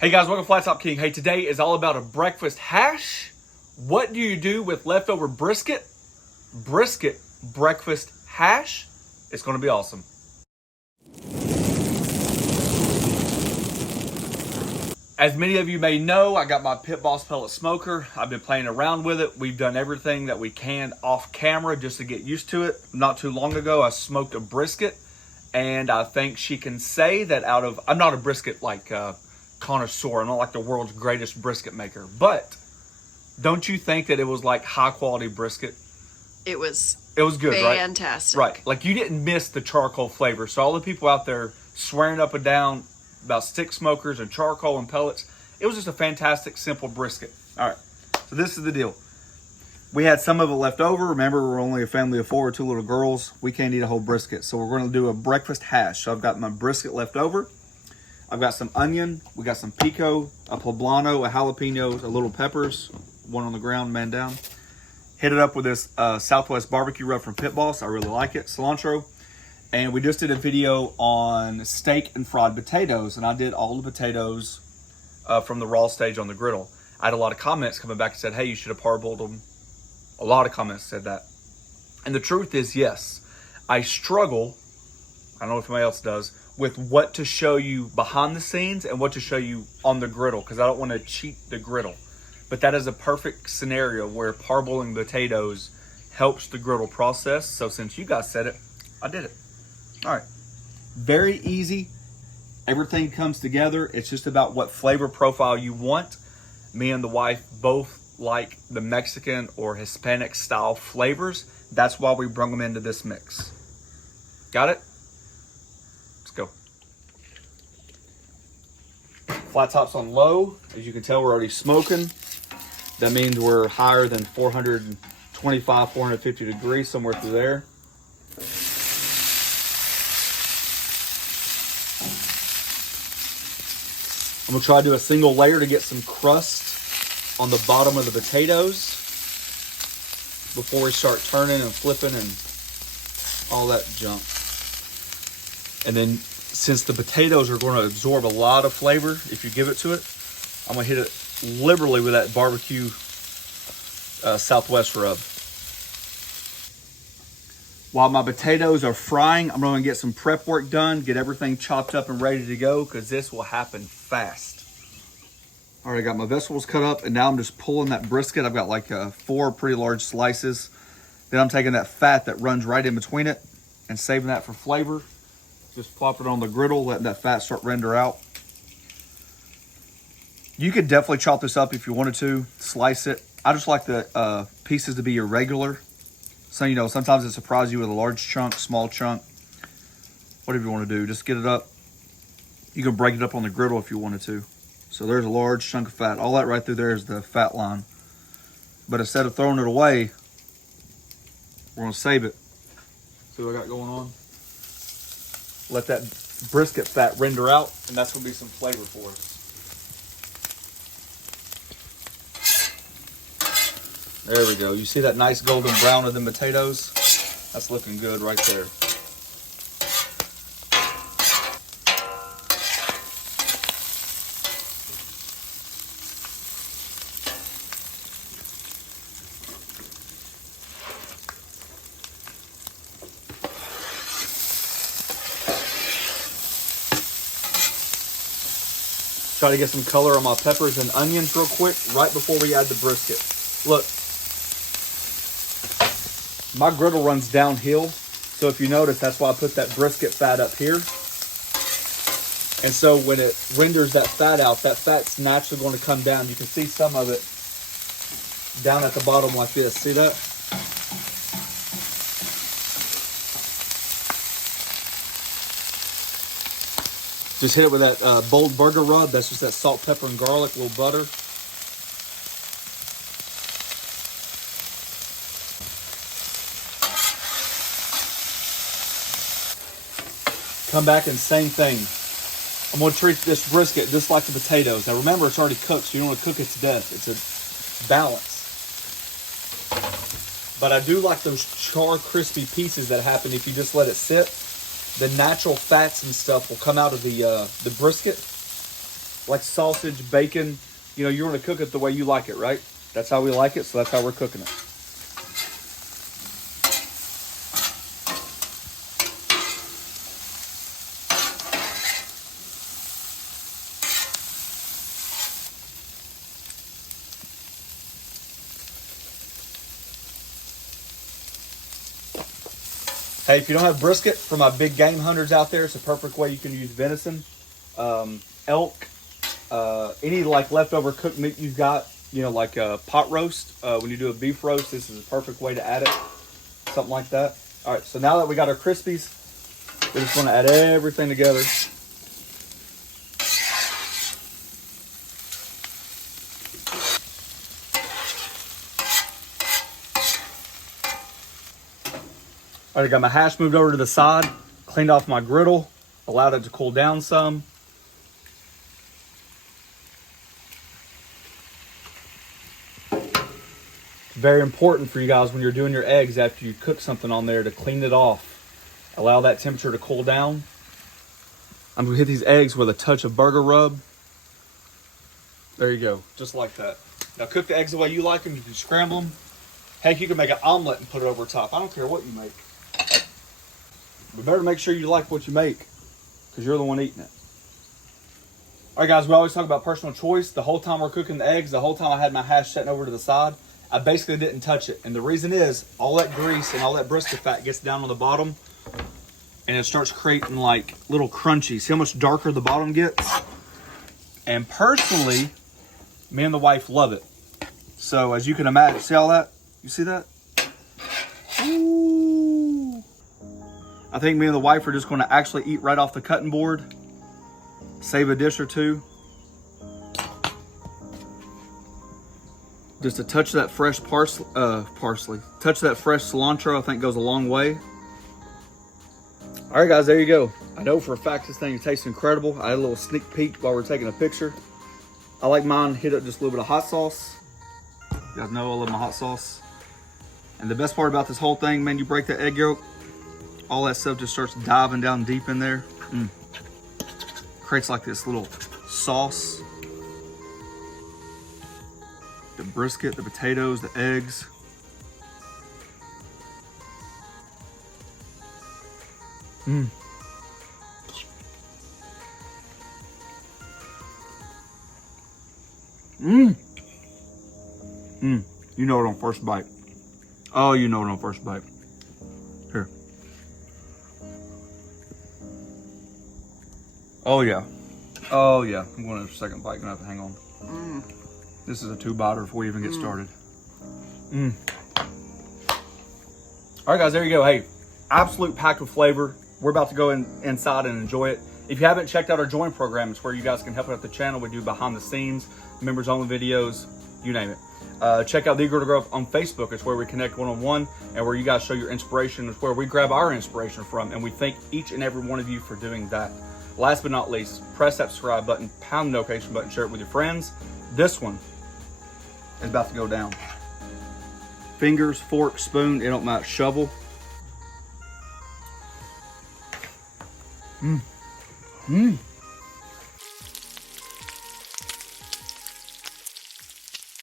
Hey guys, welcome to Flat Top King. Hey, today is all about a breakfast hash. What do you do with leftover brisket? Brisket breakfast hash. It's going to be awesome. As many of you may know, I got my Pit Boss pellet smoker. I've been playing around with it. We've done everything that we can off camera just to get used to it. Not too long ago, I smoked a brisket, and I think she can say that I'm not a brisket connoisseur. I'm not like the world's greatest brisket maker, but don't you think that it was like high quality brisket? It was good, fantastic. Right. Like you didn't miss the charcoal flavor. So all the people out there swearing up and down about stick smokers and charcoal and pellets, it was just a fantastic, simple brisket. All right. So this is the deal. We had some of it left over. Remember, we're only a family of 4 with 2 little girls. We can't eat a whole brisket. So we're going to do a breakfast hash. So I've got my brisket left over. I've got some onion, we got some pico, a poblano, a jalapeno, a little peppers, one on the ground, man down. Hit it up with this Southwest barbecue rub from Pit Boss. I really like it. Cilantro. And we just did a video on steak and fried potatoes, and I did all the potatoes from the raw stage on the griddle. I had a lot of comments coming back and said, hey, you should have parboiled them. A lot of comments said that. And the truth is, yes, I struggle, I don't know if anybody else does, with what to show you behind the scenes and what to show you on the griddle, because I don't want to cheat the griddle. But that is a perfect scenario where parboiling potatoes helps the griddle process. So since you guys said it, I did it. All right. Very easy. Everything comes together. It's just about what flavor profile you want. Me and the wife both like the Mexican or Hispanic style flavors. That's why we brought them into this mix. Got it? Let's go. Flat top's on low. As you can tell, we're already smoking. That means we're higher than 425, 450 degrees, somewhere through there. I'm gonna try to do a single layer to get some crust on the bottom of the potatoes before we start turning and flipping and all that junk. And then since the potatoes are going to absorb a lot of flavor if you give it to it, I'm going to hit it liberally with that barbecue Southwest rub. While my potatoes are frying, I'm going to get some prep work done, get everything chopped up and ready to go, because this will happen fast. All right, I got my vegetables cut up, and now I'm just pulling that brisket. I've got like 4 pretty large slices. Then I'm taking that fat that runs right in between it and saving that for flavor. Just plop it on the griddle, letting that fat start render out. You could definitely chop this up if you wanted to, slice it. I just like the pieces to be irregular. So, you know, sometimes it surprises you with a large chunk, small chunk, whatever you want to do. Just get it up. You can break it up on the griddle if you wanted to. So there's a large chunk of fat. All that right through there is the fat line. But instead of throwing it away, we're going to save it. See what I got going on? Let that brisket fat render out, and that's going to be some flavor for us. There we go. You see that nice golden brown of the potatoes? That's looking good right there. Try to get some color on my peppers and onions real quick right before we add the brisket. Look, my griddle runs downhill, so if you notice, that's why I put that brisket fat up here. And so when it renders that fat out, that fat's naturally going to come down. You can see some of it down at the bottom like this. See that? Just hit it with that bold burger rub. That's just that salt, pepper, and garlic, a little butter. Come back and same thing. I'm going to treat this brisket just like the potatoes. Now remember, it's already cooked, so you don't want to cook it to death. It's a balance. But I do like those char crispy pieces that happen if you just let it sit. The natural fats and stuff will come out of the brisket like sausage, bacon. You know, you want to cook it the way you like it, right? That's how we like it, so that's how we're cooking it. Hey, if you don't have brisket, for my big game hunters out there, it's a perfect way you can use venison, elk, any like leftover cooked meat you've got, you know, like a pot roast. When you do a beef roast, this is a perfect way to add it, something like that. All right, so now that we got our Crispies, we're just gonna add everything together. All right, I got my hash moved over to the side, cleaned off my griddle, allowed it to cool down some. It's very important for you guys when you're doing your eggs after you cook something on there to clean it off. Allow that temperature to cool down. I'm gonna hit these eggs with a touch of burger rub. There you go, just like that. Now cook the eggs the way you like them. You can scramble them. Heck, you can make an omelet and put it over top. I don't care what you make. But better make sure you like what you make, because you're the one eating it. All right, guys, we always talk about personal choice. The whole time we're cooking the eggs, the whole time I had my hash setting over to the side, I basically didn't touch it. And the reason is, all that grease and all that brisket fat gets down on the bottom, and it starts creating like little crunchies. See how much darker the bottom gets? And personally, me and the wife love it. So as you can imagine, see all that? You see that? Ooh. I think me and the wife are just going to actually eat right off the cutting board. Save a dish or two. Just a touch of that fresh parsley. Touch of that fresh cilantro, I think goes a long way. All right, guys, there you go. I know for a fact this thing tastes incredible. I had a little sneak peek while we are taking a picture. I like mine hit up just a little bit of hot sauce. You guys know I love my hot sauce. And the best part about this whole thing, man, you break that egg yolk, all that stuff just starts diving down deep in there. Creates like this little sauce. The brisket, the potatoes, the eggs. You know it on first bite. Oh, you know it on first bite. Here. Oh yeah. Oh yeah. I'm going to a second bite. Gonna have to hang on. This is a 2-biter before we even get started. All right, guys, there you go. Hey, absolute packed with flavor. We're about to go inside and enjoy it. If you haven't checked out our join program, it's where you guys can help out the channel. We do behind the scenes, members only videos, you name it. Check out The Griddle Grove on Facebook. It's where we connect one-on-one and where you guys show your inspiration. It's where we grab our inspiration from, and we thank each and every one of you for doing that. Last but not least, press that subscribe button, pound the notification button, share it with your friends. This one is about to go down. Fingers, fork, spoon, it don't matter, shovel. Mmm.